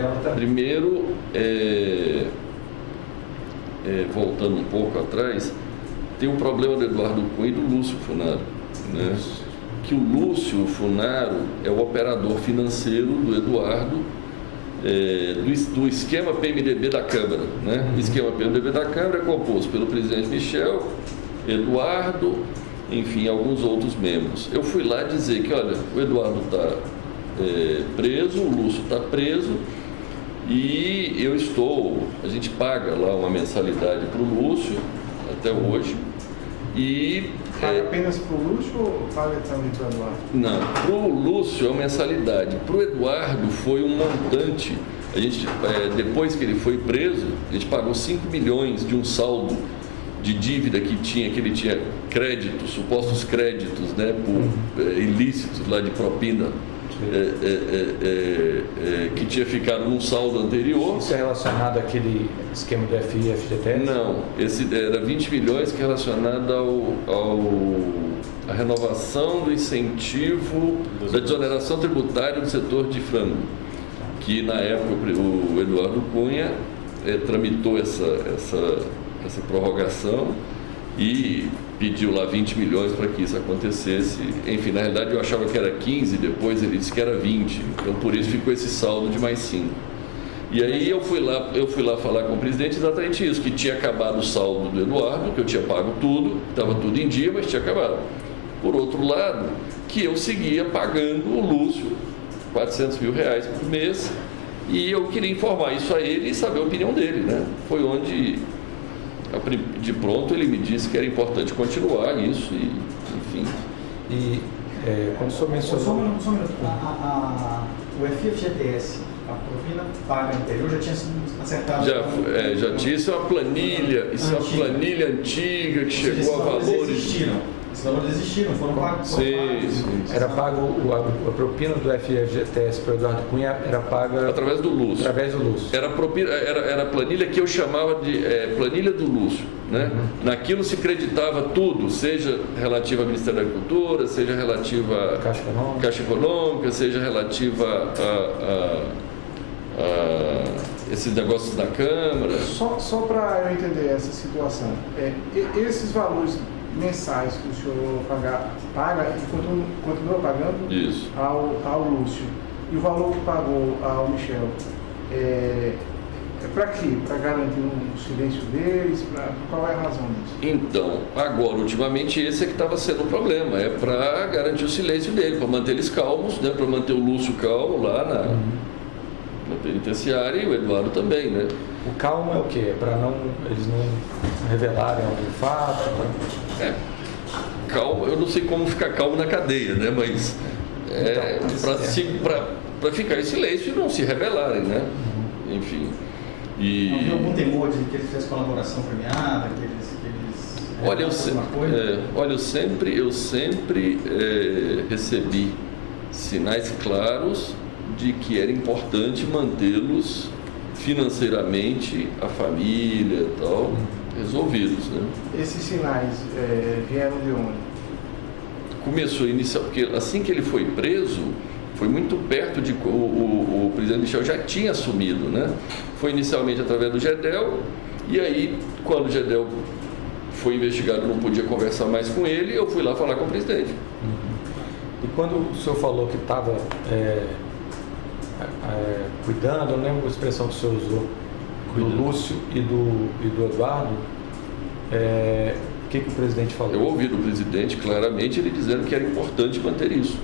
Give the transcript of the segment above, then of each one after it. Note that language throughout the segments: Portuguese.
tela tá... Primeiro, voltando um pouco atrás, tem um problema do Eduardo Cunha e do Lúcio Funaro, né? Que o Lúcio Funaro é o operador financeiro do Eduardo, do esquema PMDB da Câmara, né? O esquema PMDB da Câmara é composto pelo presidente Michel, Eduardo, enfim, alguns outros membros. Eu fui lá dizer que, olha, o Eduardo está preso, o Lúcio está preso, e a gente paga lá uma mensalidade para o Lúcio, até hoje, e... Paga apenas para o Lúcio ou paga também para o Eduardo? Não, para o Lúcio é uma mensalidade, para o Eduardo foi um montante, a gente, depois que ele foi preso, a gente pagou 5 milhões de um saldo de dívida que ele tinha créditos, supostos créditos, né, por ilícitos lá de propina, que tinha ficado num saldo anterior. Isso é relacionado àquele esquema do FI e FGTS? Não, esse era 20 milhões que é relacionado à renovação do incentivo da desoneração tributária do setor de frango, que na época o Eduardo Cunha tramitou essa prorrogação e pediu lá 20 milhões para que isso acontecesse. Enfim, na realidade eu achava que era 15, depois ele disse que era 20, então por isso ficou esse saldo de mais 5. E aí eu fui lá falar com o presidente exatamente isso, que tinha acabado o saldo do Eduardo, que eu tinha pago tudo, estava tudo em dia, mas tinha acabado. Por outro lado, que eu seguia pagando o Lúcio R$400 mil por mês, e eu queria informar isso a ele e saber a opinião dele, né? Foi onde, de pronto, ele me disse que era importante continuar isso, e, enfim. E quando o senhor mencionou... Só um minuto. O FGTS, a propina paga anterior, já tinha sido acertado? Já tinha, isso é uma planilha antiga que chegou a valores... Esses valores existiram, foram pagos. Sim. Era pago a propina do FGTS para o Eduardo Cunha, era paga... Através do Lúcio. Era a planilha que eu chamava de planilha do Lúcio, né? Naquilo se creditava tudo, seja relativa ao Ministério da Agricultura, seja relativa à Caixa Econômica, seja relativa a esses negócios da Câmara. Só para eu entender essa situação, esses valores mensais que o senhor paga e continua pagando isso ao Lúcio, e o valor que pagou ao Michel, é para quê? Para garantir o silêncio deles? Qual é a razão disso? Então, agora, ultimamente, esse é que estava sendo o problema, é para garantir o silêncio dele, para manter eles calmos, né? Para manter o Lúcio calmo lá na penitenciária, e o Eduardo também, né? O calmo é o quê? Para eles não revelarem algum fato? Calmo, eu não sei como ficar calmo na cadeia, né? Mas para ficar em silêncio e não se revelarem, né? Enfim. Não havia algum temor de que eles fizessem colaboração premiada, que eles Olha, eu sempre recebi sinais claros de que era importante mantê-los financeiramente, a família e tal, resolvidos, né? Esses sinais vieram de onde? Começou porque assim que ele foi preso, foi muito perto de... O presidente Michel já tinha assumido, né? Foi inicialmente através do Gedel, e aí, quando o Gedel foi investigado, não podia conversar mais com ele, eu fui lá falar com o presidente. E quando o senhor falou que estava cuidando, eu não lembro a expressão que o senhor usou, do Lúcio e do Eduardo, o que o presidente falou? Eu ouvi do presidente claramente ele dizendo que era importante manter isso.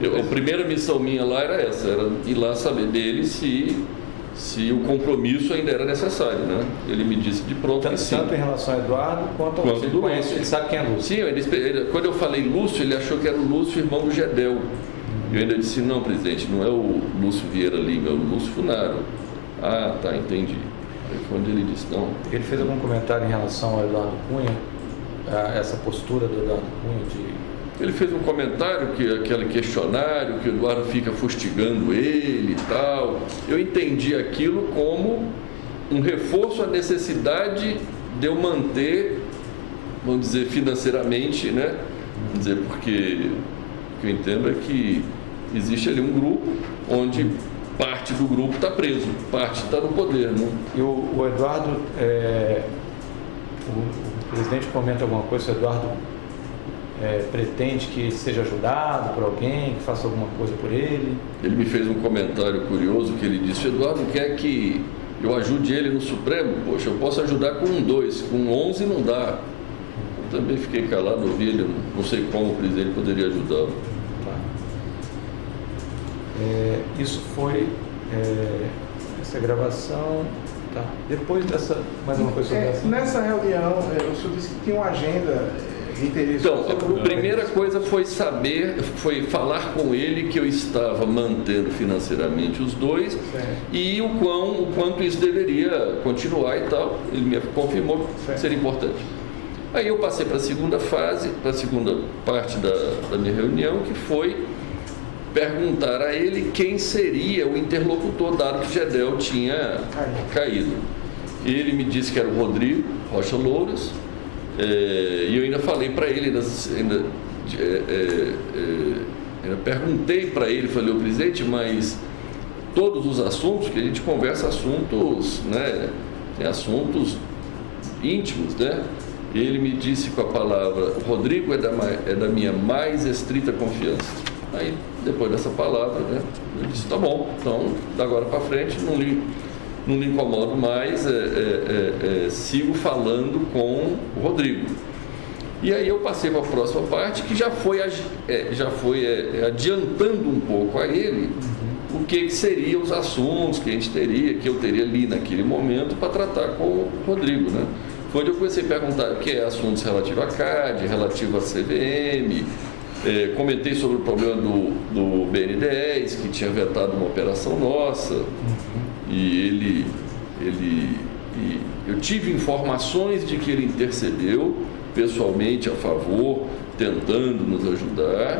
A primeira missão minha lá era essa, era ir lá saber dele se o compromisso ainda era necessário, né? Ele me disse de pronto que sim. Tanto em relação a Eduardo quanto ao Lúcio. Ele conhece, ele sabe quem é Lúcio. Sim, quando eu falei Lúcio, ele achou que era o Lúcio, irmão do Gedel. Eu ainda disse, não, presidente, não é o Lúcio Vieira Lima, é o Lúcio Funaro. Ah, tá, entendi. Aí foi onde ele disse, não. Ele fez algum comentário em relação ao Eduardo Cunha, a essa postura do Eduardo Cunha de... Ele fez um comentário, aquele questionário, que o Eduardo fica fustigando ele e tal. Eu entendi aquilo como um reforço à necessidade de eu manter, vamos dizer, financeiramente, né? Vamos dizer, porque o que eu entendo é que existe ali um grupo onde parte do grupo está preso, parte está no poder, né? E o Eduardo, o presidente comenta alguma coisa, se o Eduardo pretende que seja ajudado por alguém, que faça alguma coisa por ele? Ele me fez um comentário curioso que ele disse: o Eduardo quer que eu ajude ele no Supremo? Poxa, eu posso ajudar com 2, com 11 não dá. Eu também fiquei calado, ouvi ele, não sei como o presidente poderia ajudá-lo. Tá. Isso foi essa gravação. Tá. Depois dessa, mais uma coisa sobre essa. Nessa reunião, o senhor disse que tinha uma agenda de interesse. Então, a primeira coisa foi falar com ele que eu estava mantendo financeiramente os 2 e o quanto isso deveria continuar e tal. Ele me confirmou que seria importante. Aí eu passei para a segunda fase, para a segunda parte da minha reunião, que foi perguntar a ele quem seria o interlocutor, dado que Gedel tinha caído. Ele me disse que era o Rodrigo Rocha Louros, e eu ainda falei para ele, ainda perguntei para ele, falei: o presidente, mas todos os assuntos que a gente conversa, assuntos, né, tem assuntos íntimos, né? Ele me disse com a palavra: o Rodrigo é da minha mais estrita confiança. Aí, depois dessa palavra, né, eu disse: tá bom, então, da agora para frente, não lhe incomodo mais, sigo falando com o Rodrigo. E aí eu passei para a próxima parte, que já foi adiantando um pouco a ele o que seriam os assuntos que eu teria ali naquele momento para tratar com o Rodrigo, né? Foi onde eu comecei a perguntar o que é assuntos relativos à CAD, relativo à CVM, comentei sobre o problema do BN10, que tinha vetado uma operação nossa, e eu tive informações de que ele intercedeu pessoalmente a favor, tentando nos ajudar,